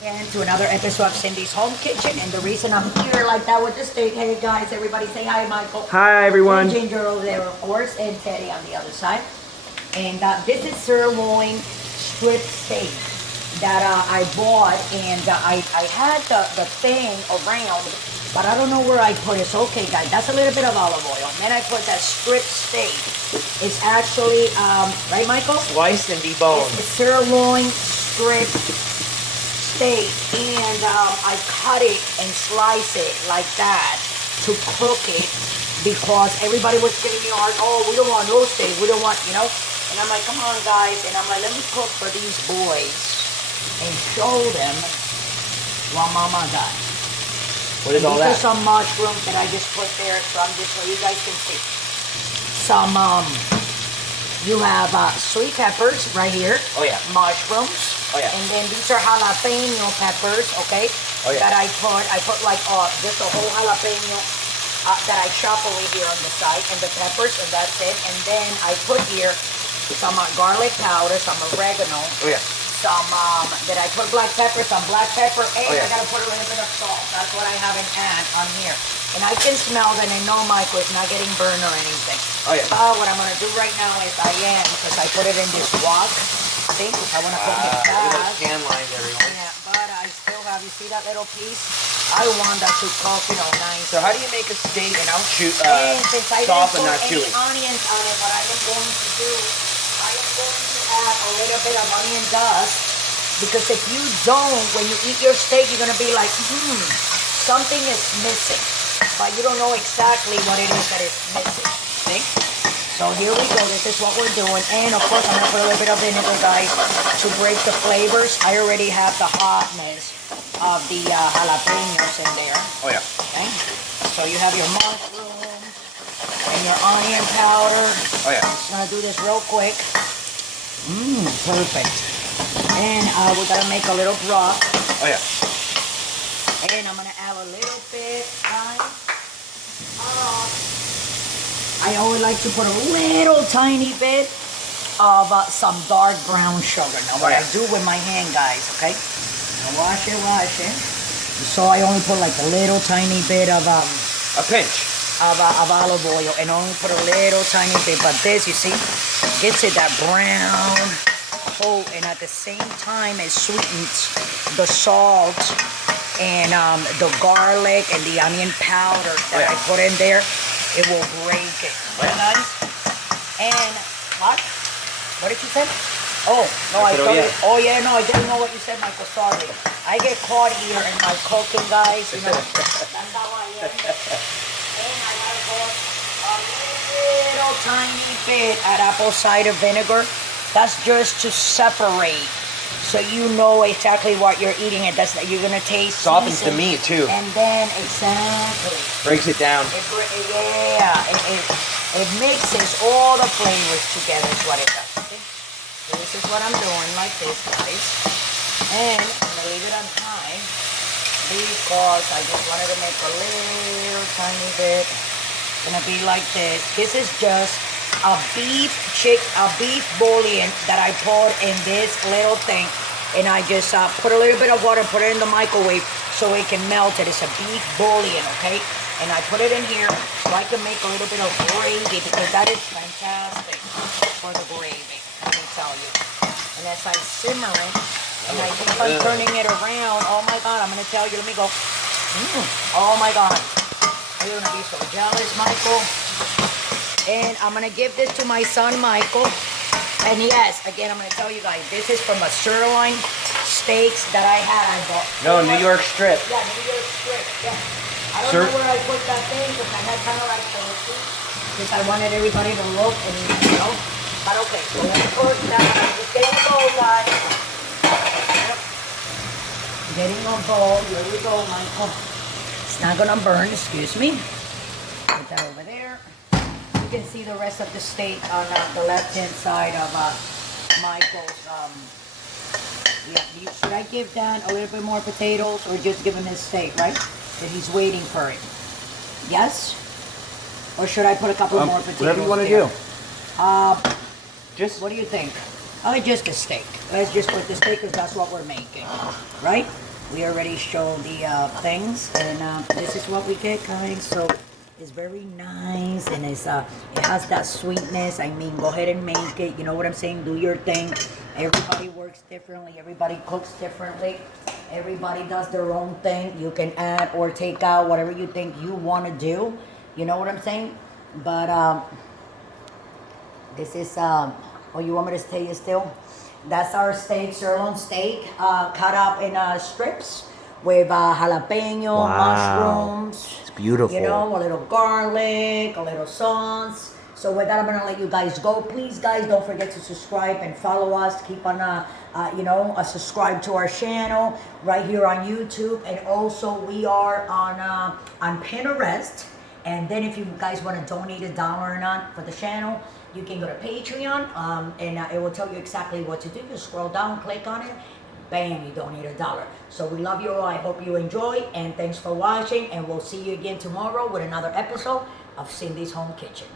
again to another episode of Cindy's Home Kitchen, and the reason I'm here like that with the steak, hey guys, everybody say hi, Michael. Hi everyone. And Ginger over there, of course, and Teddy on the other side. And this is sirloin strip steak that I bought, and I had the thing around, but I don't know where I put it. So okay guys, that's a little bit of olive oil. And then I put that strip steak. It's actually, right Michael? Sliced and deboned. It's sirloin strip steak, and I cut it and slice it like that to cook it, because everybody was giving me a hard, oh, we don't want no steak, we don't want, you know. And I'm like, come on guys, and I'm like, let me cook for these boys and show them what mama got. What is all that? These are some mushrooms that I just put there, so I'm just so you guys can see. Some you have sweet peppers right here. Oh yeah. Mushrooms. Oh yeah. And then these are jalapeno peppers, okay? Oh yeah. That I put like just a whole jalapeno that I chop over here on the side, and the peppers, and that's it. And then I put here some garlic powder, some oregano. Oh yeah. Some that I put black pepper, and Oh, yeah. I gotta put a little bit of salt. That's what I haven't add on here. And I can smell that, and no, Michael, it's not getting burned or anything. Oh yeah. What I'm gonna do right now is because I put it in this wok. See, I wanna cook it Look at those fast. tan lines, everyone. Yeah, but I still have, you see that little piece? I want that to cook, you know, nice. So how do you make a steak, You know? and since I soft didn't and not put any chewy? onions on it, what I am going to do, I am going to add a little bit of onion dust. Because if you don't, when you eat your steak, you're gonna be like, something is missing. But you don't know exactly what it is that is missing. See? So here we go, this is what we're doing. And of course, I'm gonna put a little bit of vinegar, guys, to break the flavors. I already have the hotness of the jalapenos in there. Oh yeah. Okay? So you have your mushrooms and your onion powder. Oh yeah. I'm just gonna do this real quick. Perfect. And we're gonna make a little broth. Oh yeah. And I'm gonna add a little bit I always like to put a little tiny bit of some dark brown sugar. Now what I do with my hand, guys, okay? Now wash it. So I only put like a little tiny bit of A pinch. of olive oil, and only put a little tiny bit. But this, you see, gets it that brown. Oh, and at the same time it sweetens the salt and the garlic and the onion powder that I put in there. It will break it. Very nice. And what did you say? Oh, no, I thought it. Oh yeah, no, I didn't know what you said, Michael. Sorry. I get caught here in my cooking, guys. You know, that's how I am. And I gotta put a little tiny bit of apple cider vinegar. That's just to separate, so you know exactly what you're eating, and that's that you're gonna taste. Softens the meat too. And then exactly Breaks it down. It mixes all the flavors together. Is what it does. Okay? So this is what I'm doing, like this, guys. And I'm gonna leave it on high because I just wanted to make a little tiny bit. It's gonna be like this. This is just a beef bullion that I put in this little thing, and I just put a little bit of water, put it in the microwave so it can melt it. It's a beef bullion, okay? And I put it in here so I can make a little bit of gravy, because that is fantastic for the gravy, let me tell you. And as I simmer it, and I keep on turning it around, oh my God, I'm gonna tell you, let me go. Oh my God, you're gonna be so jealous, Michael. And I'm going to give this to my son, Michael. And yes, again, I'm going to tell you guys, this is from a sirloin steaks that I had. I bought. No, New York strip. Yeah, New York strip, yeah. I don't know where I put that thing, because I had kind of like because I wanted everybody to look and, you know. But okay, so let me put that. I'm just getting a bowl, guys. Getting a bowl. Here we go, Michael. It's not going to burn, excuse me. Put that over there. You can see the rest of the steak on the left-hand side of Michael's. Should I give Dan a little bit more potatoes, or just give him his steak, right? That he's waiting for it. Yes? Or should I put a couple more potatoes? Whatever you want to do. Just. What do you think? Just the steak. Let's just put the steak because that's what we're making, right? We already showed the things, and this is what we get, guys. So it's very nice, and it has that sweetness. I mean, go ahead and make it. You know what I'm saying? Do your thing. Everybody works differently. Everybody cooks differently. Everybody does their own thing. You can add or take out whatever you think you want to do. You know what I'm saying? But this is oh, you want me to stay still? That's our steak, sirloin steak, cut up in strips with jalapeno, mushrooms. It's beautiful. You know, a little garlic, a little sauce. So with that, I'm gonna let you guys go. Please, guys, don't forget to subscribe and follow us. Keep on, subscribe to our channel right here on YouTube, and also we are on Pinterest. And then if you guys want to donate $1 or not for the channel, you can go to Patreon, and it will tell you exactly what to do. Just scroll down, click on it, bam, you donate $1. So we love you all. I hope you enjoy, and thanks for watching. And we'll see you again tomorrow with another episode of Cindy's Home Kitchen.